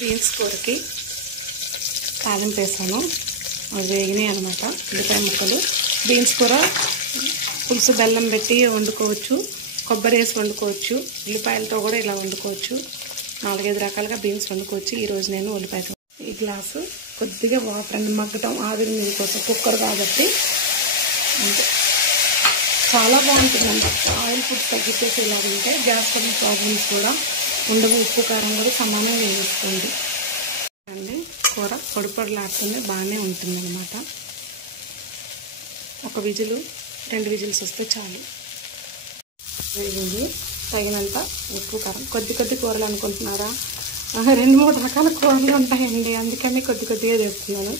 Beans కూరకి తాలింపు వేసాను, అవి వేగినాయి అనమాట. ఉల్లిపాయ ముక్కలు. బీన్స్ కూర పులుసు బెల్లం పెట్టి వండుకోవచ్చు, కొబ్బరి వేసి వండుకోవచ్చు, ఉల్లిపాయలతో కూడా ఇలా వండుకోవచ్చు. 4-5 రకాలుగా బీన్స్ వండుకోవచ్చు. ఈరోజు నేను ఉల్లిపాయతో. ఈ గ్లాసు కొద్దిగా వాటర్ అన్ని మగ్గటం ఆవిరి మీద కోసం, కుక్కర్ కాబట్టి అంటే చాలా బాగుంటుందండి. ఆయిల్ ఫుడ్స్ తగ్గించేసి ఇలా ఉంటే గ్యాస్ ట్రబుల్ ప్రాబ్లమ్స్ కూడా ఉండవు. ఉప్పు కారం కూడా సమానంగా వేసుకోండి అండి. కూర పొడిలాడుతూనే బాగానే ఉంటుంది అనమాట. 1 విజిల్ 2 విజిల్స్ వస్తే చాలు. వేగింది. తగినంత ఉప్పు కారం. కొద్ది కూరలు అనుకుంటున్నారా? 2-3 రకాల కూరలు ఉంటాయండి, అందుకని కొద్దిగా చేస్తున్నాను.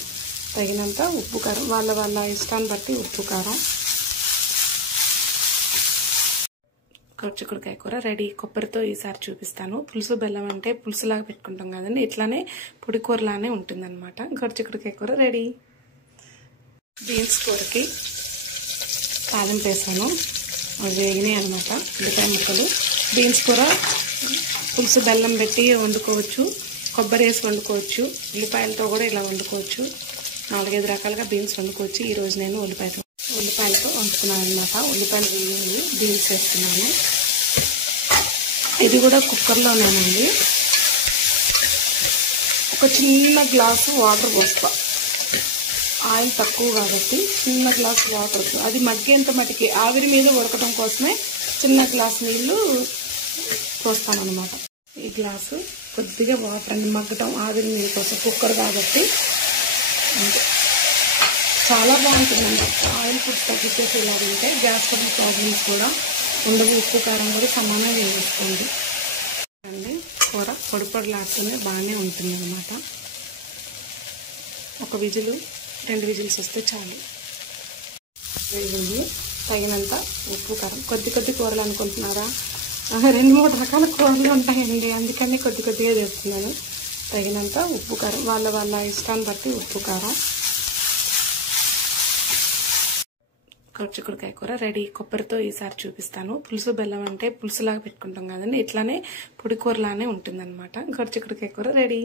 తగినంత ఉప్పు కారం, వాళ్ళ ఇష్టాన్ని బట్టి ఉప్పు కారం. చిక్కుడుకాయ కూర రెడీ. కొబ్బరితో ఈసారి చూపిస్తాను. పులుసు బెల్లం అంటే పులుసులాగా పెట్టుకుంటాం కదండి, ఇట్లానే పొడి కూరలానే ఉంటుంది అనమాట. చిక్కుడుకాయ కూర రెడీ. బీన్స్ కూరకి తాలింపు వేసాను, అవి వేగినాయి అనమాట. ఉల్లిపాయ ముక్కలు. బీన్స్ కూర పులుసు బెల్లం పెట్టి వండుకోవచ్చు, కొబ్బరి వేసి వండుకోవచ్చు, ఉల్లిపాయలతో కూడా ఇలా వండుకోవచ్చు. 4-5 రకాలుగా బీన్స్ వండుకోవచ్చు. ఈరోజు నేను ఉల్లిపాయలతో వండుతున్నాను అనమాట. ఉల్లిపాయలు వేగి బీన్స్ వేస్తున్నాను. ఇది కూడా కుక్కర్లోనేనండి. ఒక చిన్న గ్లాసు వాటర్ పోస్తా, ఆయిల్ తక్కువ కాబట్టి చిన్న గ్లాసు వాటర్. అది మగ్గేంత మటుకి ఆవిరి మీద ఉడకడం కోసమే చిన్న గ్లాసు నీళ్లు పోస్తానమాట. ఈ గ్లాసు కొద్దిగా వాటర్ అన్ని మగ్గటం ఆవిరి మీద కోసం, కుక్కర్ కాబట్టి చాలా బాగుంటుందండి. ఆయిల్ ఫుడ్స్ తగ్గించేసి ఇలా ఉంటే గ్యాస్ ట్రబుల్ ప్రాబ్లమ్స్ కూడా ఉండవు. ఉప్పు కారం కూడా సమానంగా వేసుకోండి అండి. కూర పొడిలాడుతూనే బాగానే ఉంటుంది అనమాట. 1 విజిల్ 2 విజిల్స్ వస్తే చాలు. వేగింది. తగినంత ఉప్పు కారం. కొద్ది కూరలు అనుకుంటున్నారా? 2-3 రకాల కూరలు ఉంటాయండి, అందుకని కొద్దిగా చేస్తున్నాను. తగినంత ఉప్పు కారం, వాళ్ళ ఇష్టాన్ని బట్టి ఉప్పు కారం. చిక్కుడుకాయ కూర రెడీ. కొబ్బరితో ఈసారి చూపిస్తాను. పులుసు బెల్లం అంటే పులుసులాగా పెట్టుకుంటాం కదండి, ఇట్లానే పొడి కూరలానే ఉంటుంది అనమాట. చిక్కుడుకాయ కూర రెడీ.